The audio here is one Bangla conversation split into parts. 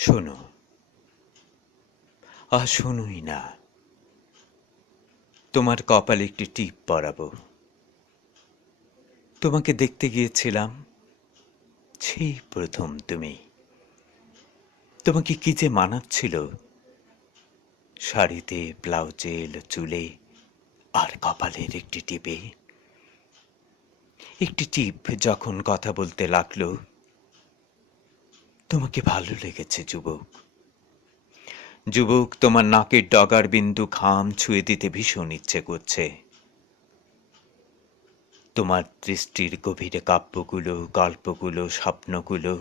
শোনো, শোনোই না। তোমার কপালে একটি টিপ পরাবো। তোমাকে দেখতে গিয়েছিলাম, সেই প্রথম তুমি। তোমাকে কি যে মানাচ্ছিল, শাড়িতে, ব্লাউজে, চুলে, আর কপালের একটি টিপে। একটি টিপ যখন কথা বলতে লাগলো, তোমাকে ভালো লেগেছে যুবক। যুবক, তোমার নাকের ডগার বিন্দু ঘাম ছুঁয়ে দিতে ভীষণ ইচ্ছে করছে। তোমার দৃষ্টির গভীরে কাব্যগুলো, গল্পগুলো, স্বপ্নগুলো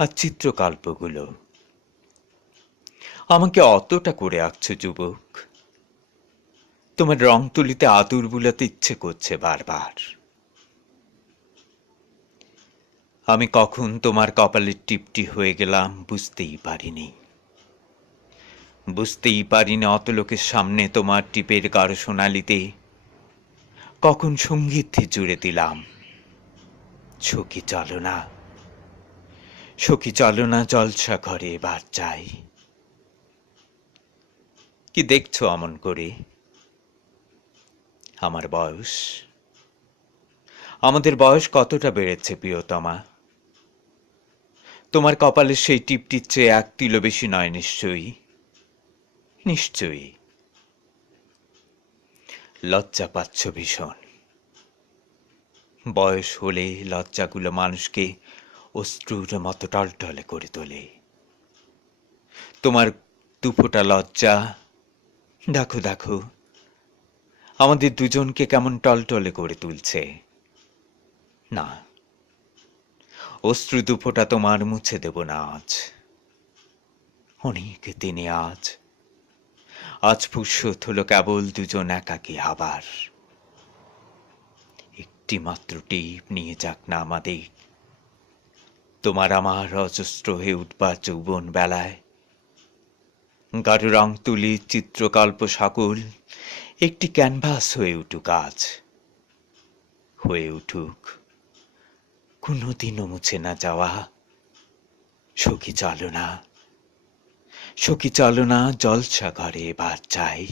আর চিত্রকল্পগুলো আমাকে অতটা করে আঁকছো যুবক। তোমার রং তুলিতে আদর বুলাতে ইচ্ছে করছে বারবার। আমি কখন তোমার কপালের টিপটি হয়ে গেলাম বুঝতেই পারিনি। অত লোকের সামনে তোমার টিপের গাঢ় সোনালিতে কখন সঙ্গীত জুড়ে দিলাম। সখী চলো না জলসা ঘরে এবার যাই। কি দেখছো অমন করে? আমাদের বয়স কতটা বেড়েছে প্রিয়তমা? তোমার কপালের সেই টিপটির চেয়ে এক তিলও বেশি নয় নিশ্চয়ই। লজ্জা পাচ্ছ ভীষণ। বয়স হলে লজ্জাগুলো মানুষকে অশ্রুর মতো টলটলে করে তোলে। তোমার দুফোঁটা লজ্জা, দেখো দেখো, আমাদের দুজনকে কেমন টলটলে করে তুলছে। না, অশ্রু দুফোঁটা তোমার মুছে দেব না আজ। অনেক দিনে আজ ফুরসত হলো কেবল দুজন একাকী হাবার। একটি মাত্র টিপ নিয়ে যাক না আমাদের, তোমার আমার অজস্র হয়ে উঠবার যৌবন বেলায়। গাঢ় রং তুলি চিত্রকল্প সকল একটি ক্যানভাস হয়ে উঠুক আজ। হয়ে উঠুক কোনোদিনও মুছে না যাওয়া সখী চলো না জলসা ঘরে এবার যাই।